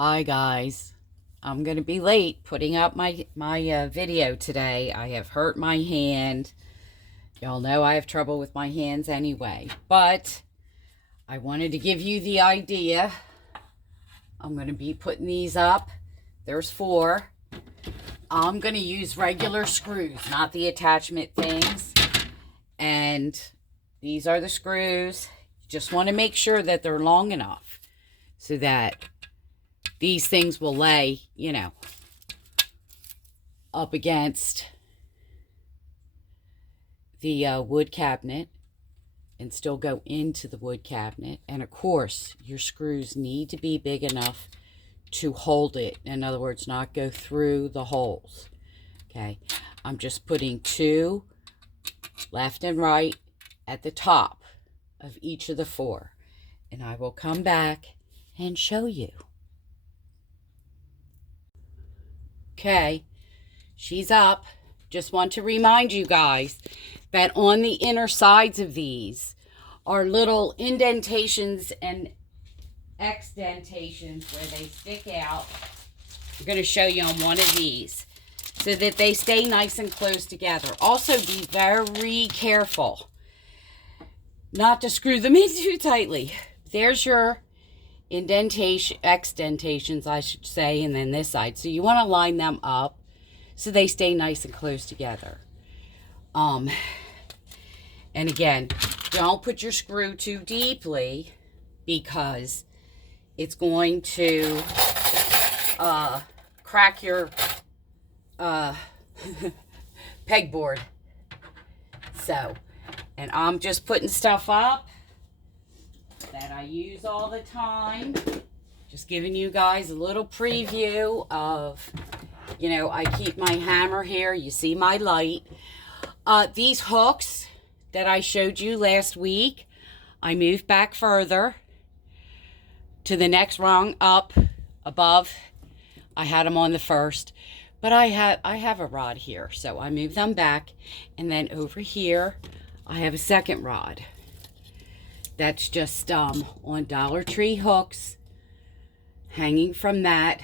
Hi guys, I'm gonna be late putting up my video today. I have hurt my hand. Y'all know I have trouble with my hands anyway, but I wanted to give you the idea. I'm gonna be putting these up. There's 4. I'm gonna use regular screws, not the attachment things. And these are the screws. Just want to make sure that they're long enough so that these things will lay, up against the wood cabinet and still go into the wood cabinet. And of course, your screws need to be big enough to hold it. In other words, not go through the holes. Okay, I'm just putting 2 left and right at the top of each of the 4. And I will come back and show you. Okay, she's up. Just want to remind you guys that on the inner sides of these are little indentations and exdentations where they stick out. I'm going to show you on one of these so that they stay nice and close together. Also, be very careful not to screw them in too tightly. There's your exdentations, I should say, and then this side. So you want to line them up so they stay nice and close together. And again, don't put your screw too deeply because it's going to crack your pegboard. So, and I'm just putting stuff up that I use all the time. Just giving you guys a little preview of, I keep my hammer here. You see my light. These hooks that I showed you last week, I moved back further to the next rung up above. I had them on the first, but I have a rod here, so I moved them back. And then over here, I have a second rod. That's just on Dollar Tree hooks, hanging from that.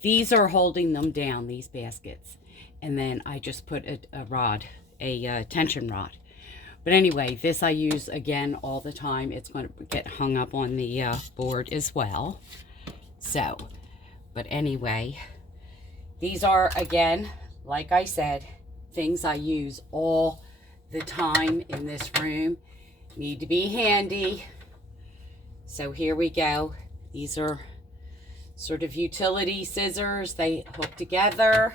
These are holding them down, these baskets. And then I just put a rod, a tension rod. But anyway, this I use again all the time. It's going to get hung up on the board as well. So, but anyway, these are, again, like I said, things I use all the time in this room. Need to be handy. So here we go. These are sort of utility scissors. They hook together.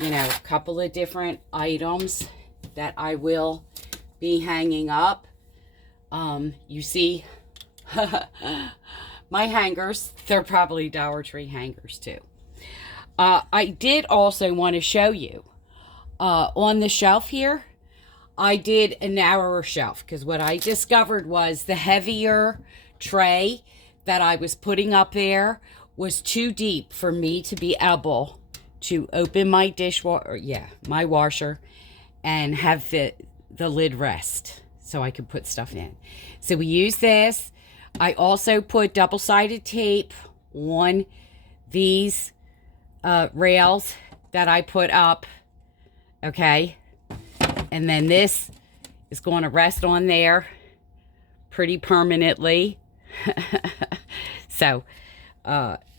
A couple of different items that I will be hanging up. You see my hangers. They're probably Dollar Tree hangers too. I did also want to show you on the shelf here, I did a narrower shelf because what I discovered was the heavier tray that I was putting up there was too deep for me to be able to open my my washer and have the lid rest so I could put stuff in. So we use this. I also put double-sided tape on these rails that I put up. Okay. And then this is going to rest on there pretty permanently. So,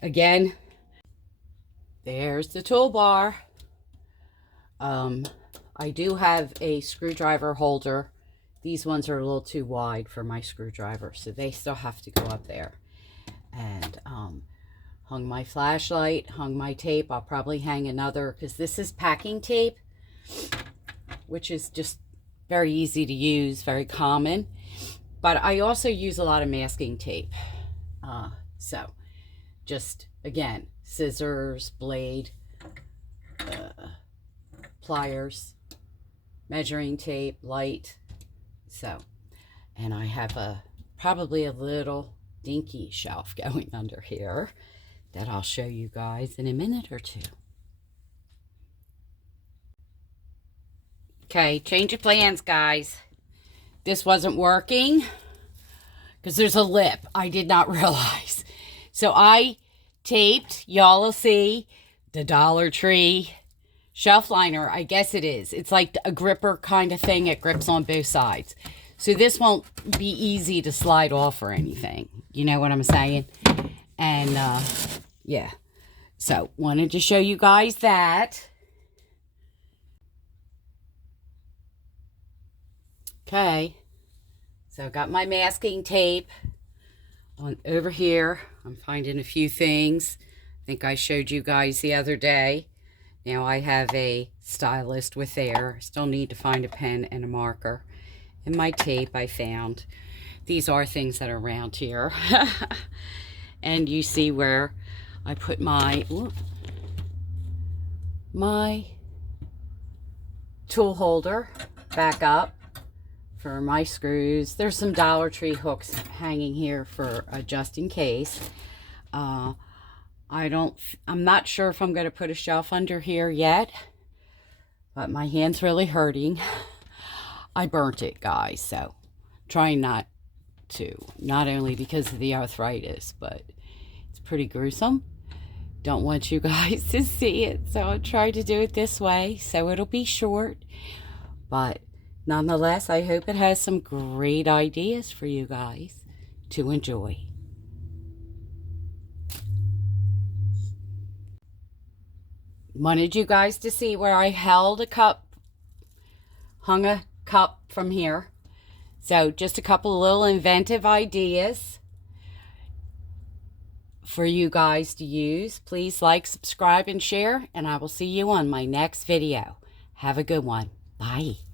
again, there's the toolbar. I do have a screwdriver holder. These ones are a little too wide for my screwdriver, so they still have to go up there. And hung my flashlight, hung my tape. I'll probably hang another, because this is packing tape, which is just very easy to use, very common. But I also use a lot of masking tape. So just, again, scissors, blade, pliers, measuring tape, light. So, and I have probably a little dinky shelf going under here that I'll show you guys in a minute or two. Okay, change of plans, guys. This wasn't working because there's a lip. I did not realize. So I taped, y'all will see, the Dollar Tree shelf liner. I guess it is. It's like a gripper kind of thing. It grips on both sides. So this won't be easy to slide off or anything. You know what I'm saying? And, yeah. So, wanted to show you guys that. Okay. So, got my masking tape on over here. I'm finding a few things. I think I showed you guys the other day. Now, I have a stylus with there. Still need to find a pen and a marker. And my tape I found. These are things that are around here. And you see where I put my tool holder back up for my screws. There's some Dollar Tree hooks hanging here for just in case. I'm not sure if I'm going to put a shelf under here yet, but my hand's really hurting. I burnt it, guys, so trying not to. Not only because of the arthritis, but it's pretty gruesome. Don't want you guys to see it, so I'll try to do it this way, so it'll be short. But nonetheless, I hope it has some great ideas for you guys to enjoy. Wanted you guys to see where I held a cup, hung a cup from here. So just a couple of little inventive ideas for you guys to use. Please like, subscribe, and share, and I will see you on my next video. Have a good one. Bye.